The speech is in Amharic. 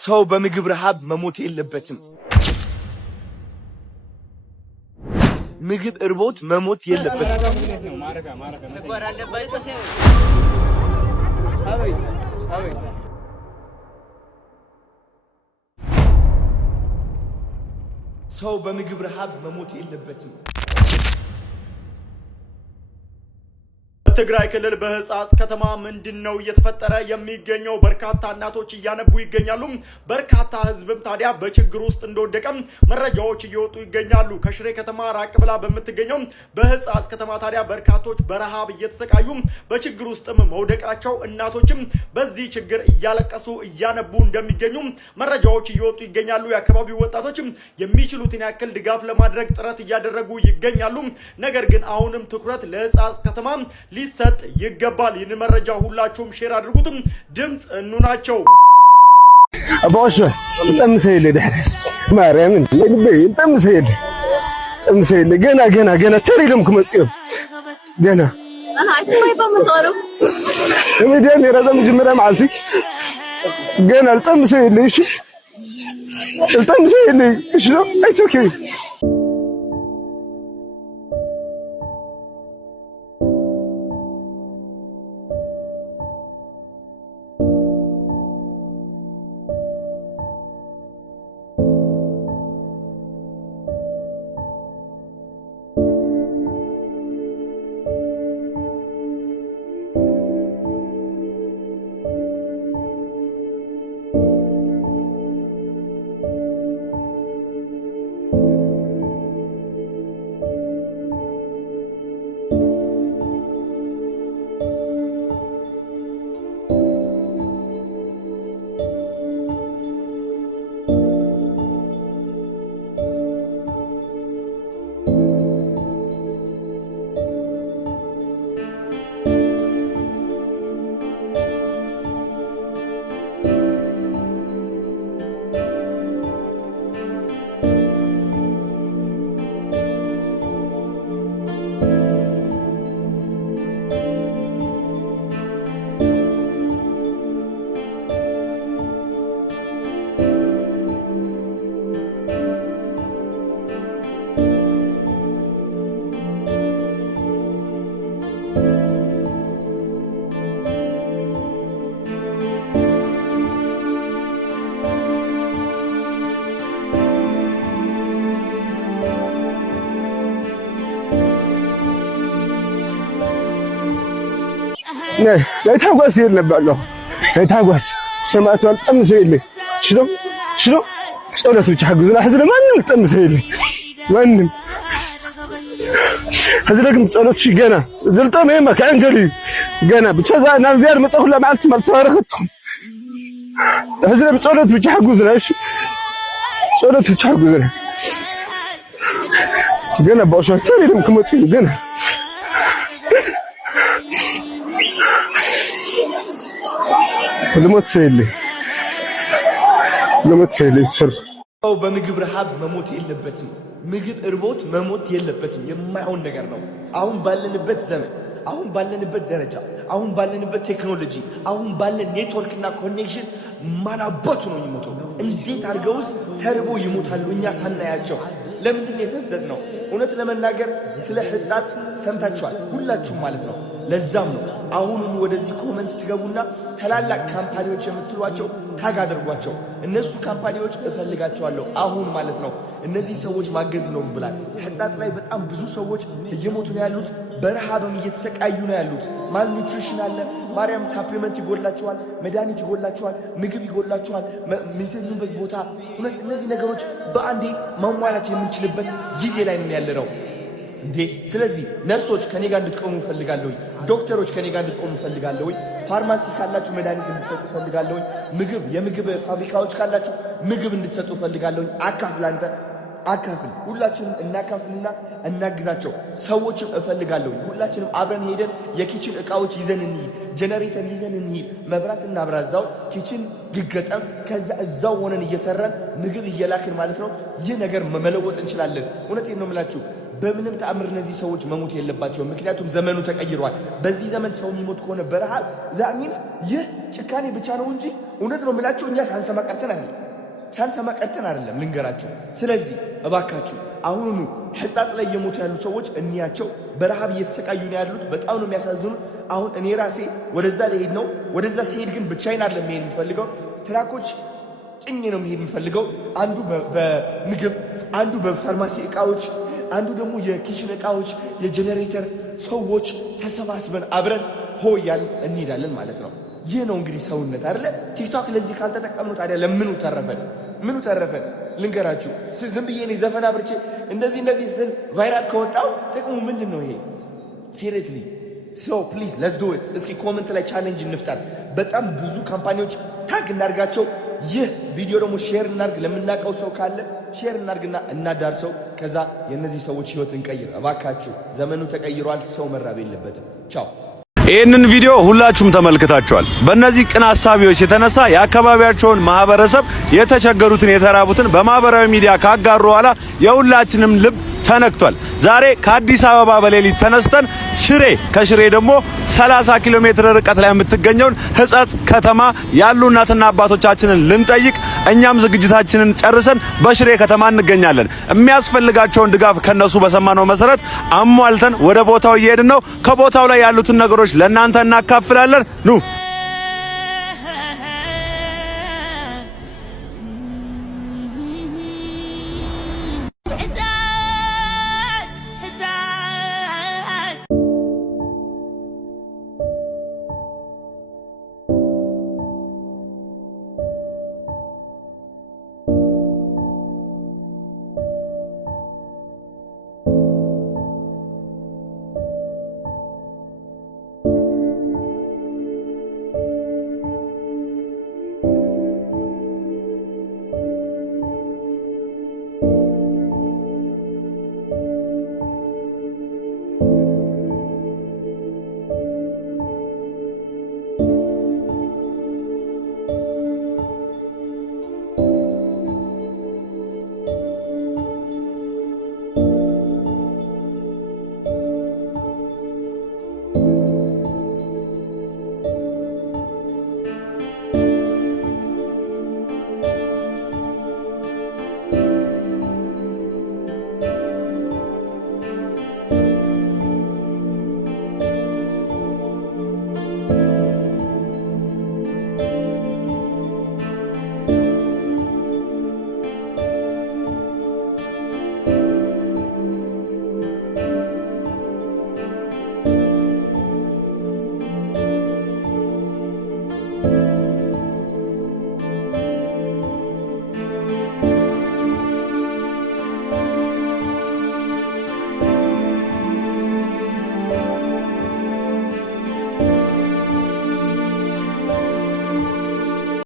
ሰው በምግብ ረሃብ መሞት የለበትም። ምግብ እርቦት መሞት የለበትም። ሰው በምግብ ረሃብ መሞት የለበትም። ትግራይ ክልል በህጻጽ ከተማ ምንድነው እየተፈጠረ የሚገኘው? በርካታ እናቶች እያነቡ ይገኛሉ። በርካታ ህዝብም ታዲያ በችግር ውስጥ እንደወደቀም መረጃዎች እየወጡ ይገኛሉ። ከሽሬ ከተማ ራቅ ብላ በምትገኘው በህጻጽ ከተማ ታዲያ በርካቶች በረሃብ እየተሰቃዩ በችግር ውስጥም መውደቃቸው፣ እናቶችም በዚህ ችግር እያለቀሱ እያነቡ እንደሚገኙ መረጃዎች እየወጡ ይገኛሉ። የአካባቢው ወጣቶችም የሚችሉትን ያክል ድጋፍ ለማድረግ ጥረት እያደረጉ ይገኛሉ። ነገር ግን አሁንም ትኩረት ለህጻጽ ከተማ ሊሰጥ ይገባል። ይህን መረጃ ሁላችሁም ሼር አድርጉትም። ድምጽ እንኑናቸው። አባሽ ተምሰይለ ደህረስ ማርያምን ለግበይ ተምሰይለ ገና ተሪልም ከመጽዮ ገና አና አይተማይ በመጻሩ እምዲያን የራዘም ጅምራ ማልቲ ገና ተምሰይለ እሺ ነው አይቶኬ لا يتحوس يلنبالو يتحوس سمعت والطمس يلي شنو صولت وجه حقزنا حزنا ما نطمس يلي وين حزلكم صولت شي غنا زلطه ما كان قالي غنا بتشزا نام زياد مصخ لا معلت ما تفارختكم حزنا بصولت وجه حقزنا ايش صولت وجه حقزنا غنا بوشو تريلم كمتي غنا لموت سيلي سر ሰው በምግብ ረሃብ መሞት የለበትም። ምግብ እርቦት መሞት የለበትም። የማይሆን ነገር ነው። አሁን ባለንበት ዘመን፣ አሁን ባለንበት ደረጃ፣ አሁን ባለንበት ቴክኖሎጂ፣ አሁን ባለን ኔትወርክና ኮኔክሽን ማናባቱ ነው የሚሞተው። እንዴት አድርገውስ ተርቦ ይሞታሉ እኛ ሳናያቸው? ለምንድን ነው የፈዘዝነው? እውነት ለመናገር ስለ ህጻጽ ሰምታችኋል ሁላችሁም ማለት ነው። ለዛም ነው አሁንም ወደዚህ ኮሜንት ትገቡና ታላላቅ ካምፓኒዎች የምትሏቸው ታግ አድርጓቸው። እነሱ ካምፓኒዎች እፈልጋቸዋለሁ አሁን ማለት ነው። እነዚህ ሰዎች ማገዝ ነው ብላል። ህጻጽ ላይ በጣም ብዙ ሰዎች እየሞቱ ነው ያሉት። በረሃብም እየተሰቃዩ ነው ያሉት። ማልኒትሪሽን አለ። ማርያም ሳፕሊመንት ይጎላቸዋል፣ መድኃኒት ይጎላቸዋል፣ ምግብ ይጎላቸዋል፣ የሚተኙበት ቦታ። እነዚህ ነገሮች በአንዴ ማሟላት የምንችልበት ጊዜ ላይ ነው ያለነው እንዴ። ስለዚህ ነርሶች ከኔ ጋር እንድትቆሙ ፈልጋለሁ። ዶክተሮች ከኔ ጋር እንድትቆሙ ፈልጋለሁ። ፋርማሲ ካላችሁ መድኃኒት እንድትሰጡ ፈልጋለሁ። የምግብ ፋብሪካዎች ካላችሁ ምግብ እንድትሰጡ ፈልጋለሁ። አካፍል። ሁላችንም እናካፍልና እናግዛቸው። ሰዎችም እፈልጋለሁ። ሁላችንም አብረን ሄደን የኪችን እቃዎች ይዘን እንሂድ፣ ጀነሬተር ይዘን እንሂድ፣ መብራት እናብራዛው፣ ኪችን ይገጠም። ከዛ እዛው ሆነን እየሰራን ምግብ እየላክን ማለት ነው ይህ ነገር መለወጥ እንችላለን። እውነቴን ነው የምላችሁ። በምንም ተአምር እነዚህ ሰዎች መሞት የለባቸውም። ምክንያቱም ዘመኑ ተቀይሯል። በዚህ ዘመን ሰው የሚሞት ከሆነ በረሃብ ዛሚንስ ይህ ጭካኔ ብቻ ነው እንጂ እውነት ነው የምላችሁ እኛ ሳንሰማ ቀርተን አይደለም ልንገራችሁ። ስለዚህ እባካችሁ አሁኑኑ ሕጻጽ ላይ የሞቱ ያሉ ሰዎች እንያቸው። በረሃብ እየተሰቃዩ ነው ያሉት። በጣም ነው የሚያሳዝኑት። አሁን እኔ ራሴ ወደዛ ልሄድ ነው። ወደዛ ሲሄድ ግን ብቻዬን አይደለም መሄድ የምፈልገው፣ ትራኮች ጭኜ ነው መሄድ የምፈልገው። አንዱ በምግብ፣ አንዱ በፋርማሲ እቃዎች፣ አንዱ ደግሞ የኪችን እቃዎች፣ የጄኔሬተር ሰዎች ተሰባስበን አብረን ሆያል እንሄዳለን ማለት ነው። ይህ ነው እንግዲህ ሰውነት አይደለ? ቲክቶክ ለዚህ ካልተጠቀምነው ታዲያ ለምኑ ተረፈን? ምኑ ተረፈን? ልንገራችሁ። ዝም ብዬ እኔ ዘፈን አብርቼ እንደዚህ ስል ቫይራል ከወጣው ጥቅሙ ምንድን ነው? ይሄ ሲሪየስሊ ሶ ፕሊዝ ሌትስ ዱ ኢት። እስኪ ኮሜንት ላይ ቻሌንጅ እንፍጠር። በጣም ብዙ ካምፓኒዎች ታግ እናርጋቸው። ይህ ቪዲዮ ደግሞ ሼር እናርግ። ለምናውቀው ሰው ካለ ሼር እናርግና እናዳርሰው። ከዛ የእነዚህ ሰዎች ህይወት እንቀይር እባካችሁ። ዘመኑ ተቀይሯል። ሰው መራብ የለበትም። ቻው። ይህንን ቪዲዮ ሁላችሁም ተመልክታችኋል። በእነዚህ ቅን ሐሳቢዎች የተነሳ የአካባቢያቸውን ማህበረሰብ የተቸገሩትን፣ የተራቡትን በማህበራዊ ሚዲያ ካጋሩ በኋላ የሁላችንም ልብ ተነክቷል። ዛሬ ከአዲስ አበባ በሌሊት ተነስተን ሽሬ፣ ከሽሬ ደግሞ 30 ኪሎ ሜትር ርቀት ላይ የምትገኘውን ሕጸጽ ከተማ ያሉ እናትና አባቶቻችንን ልንጠይቅ እኛም ዝግጅታችንን ጨርሰን በሽሬ ከተማ እንገኛለን። የሚያስፈልጋቸውን ድጋፍ ከነሱ በሰማነው መሰረት አሟልተን ወደ ቦታው እየሄድን ነው። ከቦታው ላይ ያሉትን ነገሮች ለእናንተ እናካፍላለን። ኑ